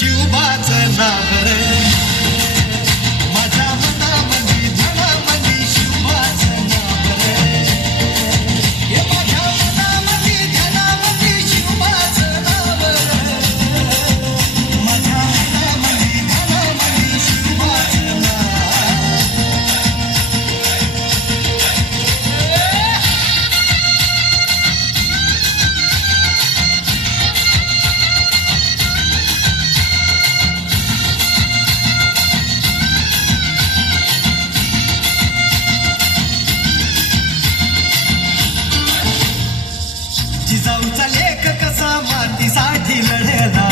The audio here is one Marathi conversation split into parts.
शिवबाचं नाव रे माझ्या मनामंदी ध्यानामंदी शिवबाचं नाव रे हे माझ्या मनामंदी ध्यानामंदी शिवबाचं नाव रे माझ्या मनामंदी ध्यानामंदी शिवबाचं नाव जिजाऊचा लेख कसा मातीसाठी लढला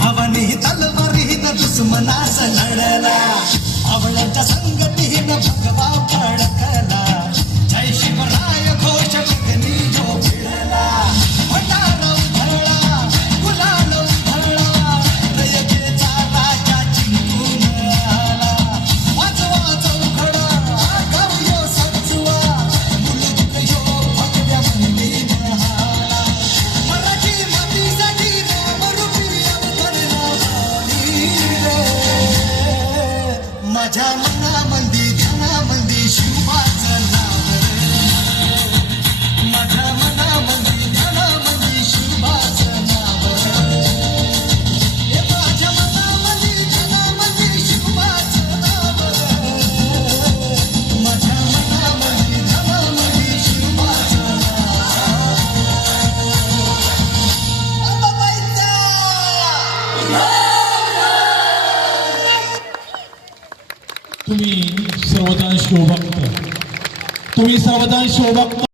भवानी तलवारीनं दुश्मनास लढला आवळ्यांच्या संगतीनं भगवा फडकला जय शिवराय घोष गगनी जो भिडला भंडार उधळला गुलाल उधळला रयतेचा राजा जिंकून आला वाजवा चौघडा गावयो सजवा मुलुक यो भगव्या मंदीनं हाला मराठी मातीसाठी नामरूपी अवतरला झाली रे माझ्या मनामंदी ध्यानामंदी शिवबाचं नाव रे माझ्या मनामंदी ध्यानामंदी शिवबाचं नाव रे हे माझ्या मनामंदी ध्यानामंदी शिवबाचं नाव रे माझ्या मनामंदी ध्यानामंदी शिवबाचं नाव तुम्ही सर्वजण शिवभक्त